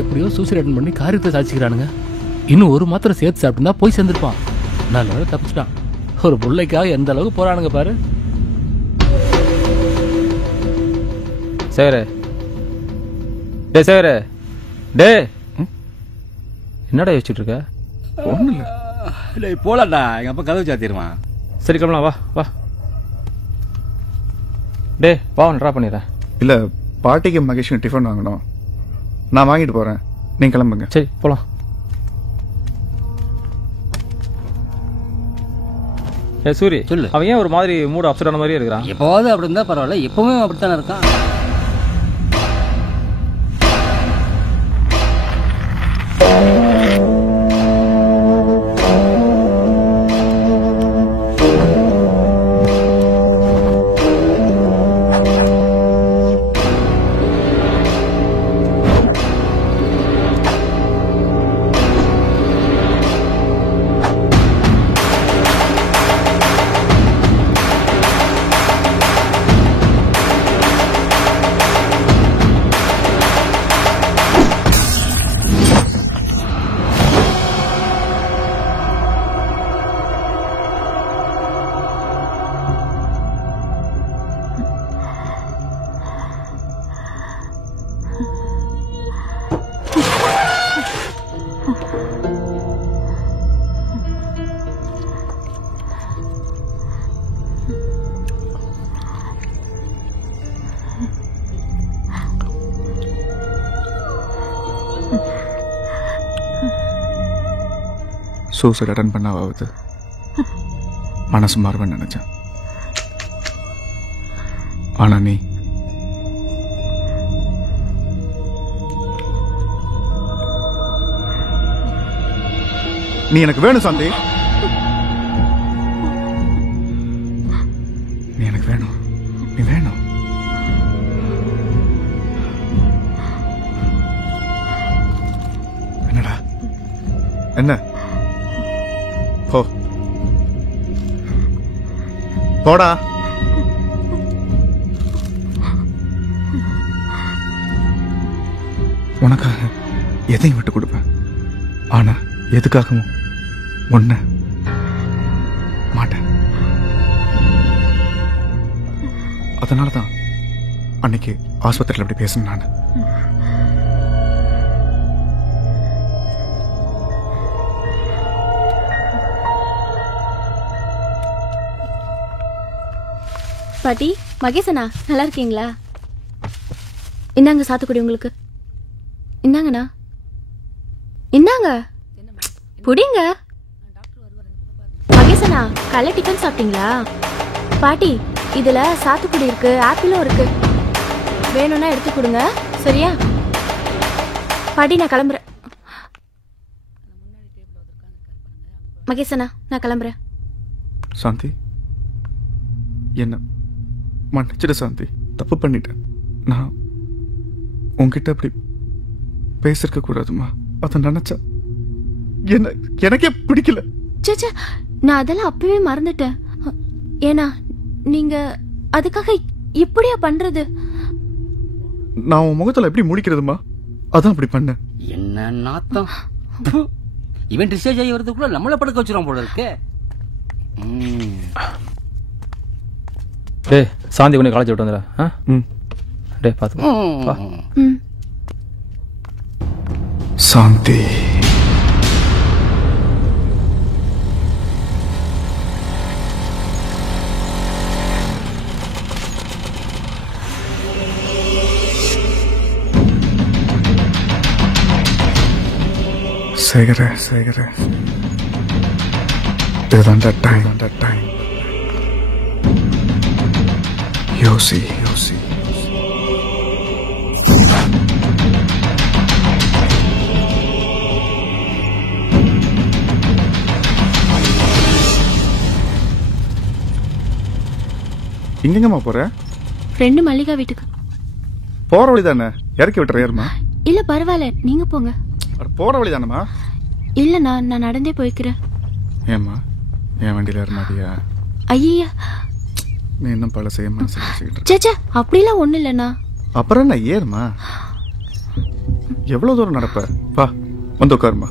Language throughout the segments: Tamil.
எப்படியோ சூசைட் அட்டன் பண்ணி காரியத்தை சாதிச்சுக்கிறானுங்க. இன்னும் ஒரு மாத்திரை சேர்த்து சாப்பிட்டுனா போய் சேர்ந்துருப்பான். நல்ல தப்பிச்சிட்டான். ஒரு பிள்ளைக்காக எந்த அளவுக்கு போறானுங்க பாரு. சேகரே, டே சேகரே, டே என்னடா யோசிச்சுட்டு இருக்க? ஒன்றும் இல்லை, போலாம்டா. எங்கள் அப்பா கதவு சாத்திடுவான். சரி கிளம்பலாம், வா வா. டே வா, ஒன்று ட்ரா பண்ணிடுறேன். இல்லை, பாட்டிக்கு மகேஷுக்கு டிஃபன் வாங்கணும். நான் வாங்கிட்டு போகிறேன், நீங்கள் கிளம்புங்க. சரி போகலாம். ஏ சூரி, சொல்லு. அவன் ஏன் ஒரு மாதிரி மூடு அப்செட் ஆன மாதிரியே இருக்கிறான்? எப்போவாவது அப்படி இருந்தால் பரவாயில்ல, எப்பவுமே அப்படித்தானே இருக்கான். சூசைட் அட்டன் பண்ணாவது மனசு மாறுவேன்னு நினைச்சேன். ஆனா நீ எனக்கு வேணும் சாந்தி. நீ எனக்கு வேணும், நீ வேணும். என்னடா என்ன? போ போடா. உனக்காக எதையும் விட்டு கொடுப்பேன். ஆனா எதுக்காகவும் ஒன்ன மாட்டேன். அதனாலதான் அன்னைக்கு ஆஸ்பத்திரியில் அப்படி பேசணும். நான் பாட்டி, மகேசனா நல்லா இருக்கீங்களா? இந்தாங்க சாத்துக்குடி உங்களுக்கு. இந்தாங்கண்ணா, இந்தாங்க புடிங்க. மகேசனா, காலை டிஃபன் சாப்பிட்டீங்களா? பாட்டி, இதுல சாத்துக்குடி இருக்கு, ஆப்பிளும் இருக்கு. வேணும்னா எடுத்து கொடுங்க, சரியா? பாட்டி, நான் கிளம்புறேன். மகேசனா, நான் கிளம்புறேன். சாந்தி, என்ன மன்னிச்சிடு சாந்தி. தப்பு பண்ணிட்டேன். நான் உன்கிட்ட அப்படி பேசிருக்க கூடாதுமா. அதை நினைச்சா எனக்கே பிடிக்கல. சேச்சா, நான் அதெல்லாம் அப்பவே மறந்துட்டேன். ஏன்னா நீங்க அதுக்காக எப்படியா பண்றது? நான் உன் முகத்துல எப்படி முடிக்கிறதுமா? அதான் அப்படி பண்ண. என்ன நாத்தம்! இவன் டிஸ்சார்ஜ் ஆகி வரதுக்குள்ள நம்மள படுக்க வச்சிரும் போல இருக்கு. டே சாந்தி உன்னை காலேஜ் விட்டு வந்துடுறேன். டே பார்த்து சாந்தி. சேகர சேகர, இதுதான்டா டைம். யோசி யோசி. எங்கம்மா போற? ஃப்ரெண்டு மல்லிகா வீட்டுக்கு. போற வழி தானே, இறக்கி விட்டுற. ஏறுமா. இல்ல பரவாயில்ல, நீங்க போங்க. போற வழி தானேமா? இல்ல, நான் நடந்தே போய்க்கிறேன். ஏம்மா, என் வண்டியில ஏற மாட்டியா? ஐயா, நீ இன்னும் பல செய்ய சேச்சா, அப்படிலாம் ஒண்ணு இல்லண்ணா. அப்புறம் நான் ஏறுமா. எவ்வளவு தூரம் நடப்ப? வா வந்து உட்காருமா.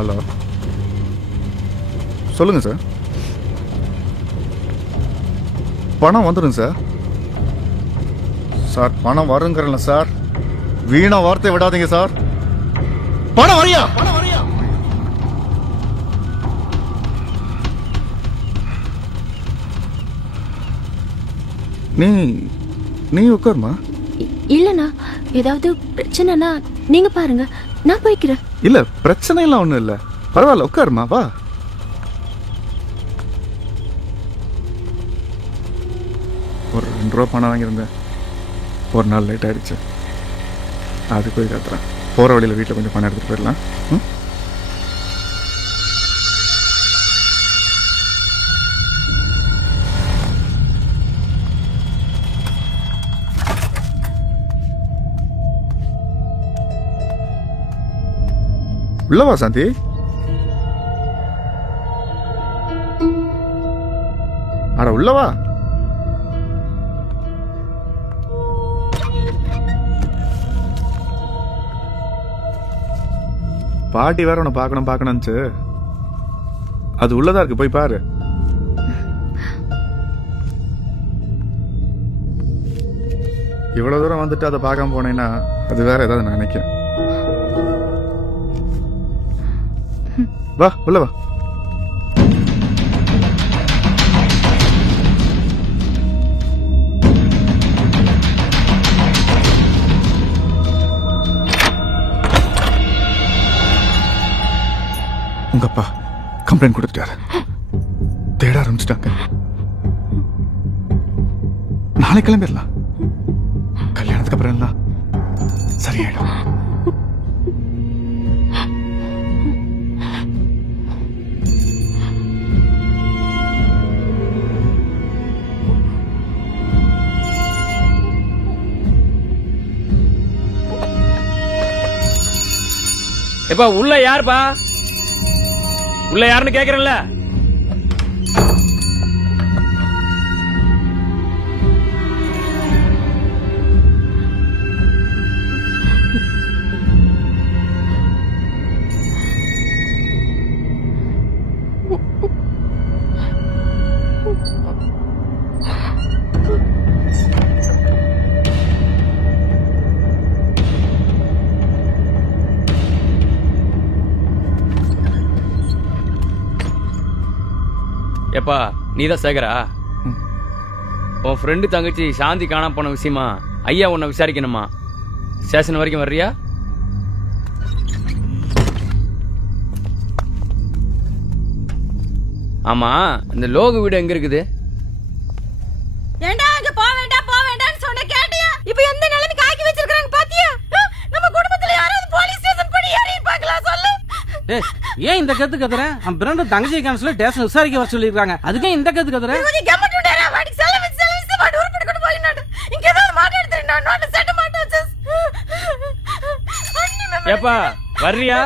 ஹலோ, சொல்லுங்க சார். பணம் வந்துடும் சார். சார் பணம் வருங்கிறல சார், வீணா வார்த்தை விடாதீங்க சார். பணம் வரியா? நீ உட்காருமா. இல்லண்ணா, ஏதாவது பிரச்சனைனா நீங்க பாருங்க, நான் போய்க்கிறேன். இல்ல பிரச்சனை எல்லாம் ஒண்ணும் இல்ல, பரவாயில்ல உட்காருமா. வா. ஒரு 2 ரூபா பணம் வாங்கியிருந்தேன், ஒரு நாள் லேட் ஆயிடுச்சு. அது போய் காத்துறேன். போற வழியில வீட்டில் கொஞ்சம் பணம் எடுத்துட்டு போயிடலாம். உள்ளவா சாந்தி. அட உள்ளவா. பாட்டி வேற உன்னை பார்க்கணும்னுச்சு. அது உள்ளதா இருக்கு, போய் பாரு. இவ்வளவு தூரம் வந்துட்டு அதை பார்க்காம போனேன்னா அது வேற ஏதாவது நான் நினைக்கிறேன். வா உள்ள வா. உங்க அப்பா கம்ப்ளைண்ட் கொடுத்துட்டாரு, தேட ஆரம்பிச்சிட்டாங்க. நாளை கிளம்பிடலாம், கல்யாணத்துக்கு அப்புறம் எல்லாம் சரியாயிடும். எப்பா உள்ள யாருப்பா? உள்ள யாருன்னு கேக்குறேன்ல. எப்பா நீதான் சேகரா? உன் ஃப்ரெண்டு தங்கச்சி சாந்தி காணாம போன விஷயமா ஐயா உன்னை விசாரிக்கணுமா? ஸ்டேஷன் வரைக்கும் வர்றியா? ஆமா, இந்த லோகு வீடு எங்க இருக்குது? ஏண்டா அங்க போக வேண்டாம்னு சொன்ன கேட்டியா? இப்போ எந்த நிலைமைக்கு ஆக்கி வச்சிருக்காங்க பாத்தியா? நம்ம குடும்பத்துல யாராவது போலீஸ் ஸ்டேஷன் படி ஏறி பார்க்கலாம் சொல்லு. டேய், ஏன் இந்த கத்து கத்துறேன்? அவன் பிறந்த தங்கச்சி கான்ஸ்ல டேஷன் விசாரிக்க வர சொல்லிருக்காங்க. அதுக்கே இந்த கத்து கத்துறேன். கொஞ்சம் கம்மட்டுடா, வாடி செல்ல வச்சு பாடு உருப்பிட்டு கொண்டு போயினாடு. இங்க ஏதாவது மாட்ட எடுத்துறேன், நான் நோட்ட செட்ட மாட்ட வச்சு. ஏப்பா வர்றியா?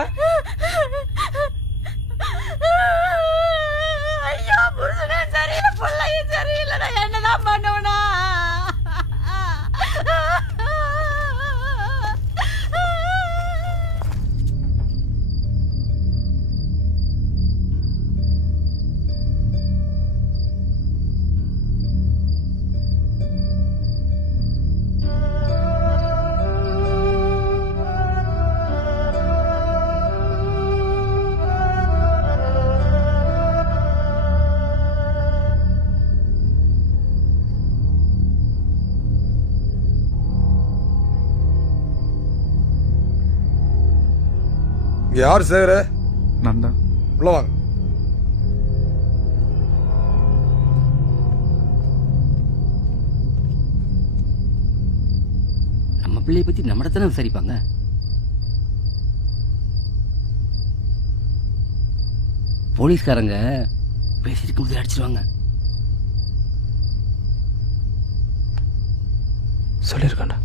ஐயோ புருஷனே சரியில்லை, புள்ளையும் சரியில்லை, நான் என்னதான் பண்ணுவனா? யார் சேகர? நான் தான். உள்ள வாங்க. நம்ம பிள்ளைய பத்தி நம்மடத்தானே விசாரிப்பாங்க. போலீஸ்காரங்க பேசிட்டு போது அடிச்சிருவாங்க. சொல்லியிருக்காண்டா.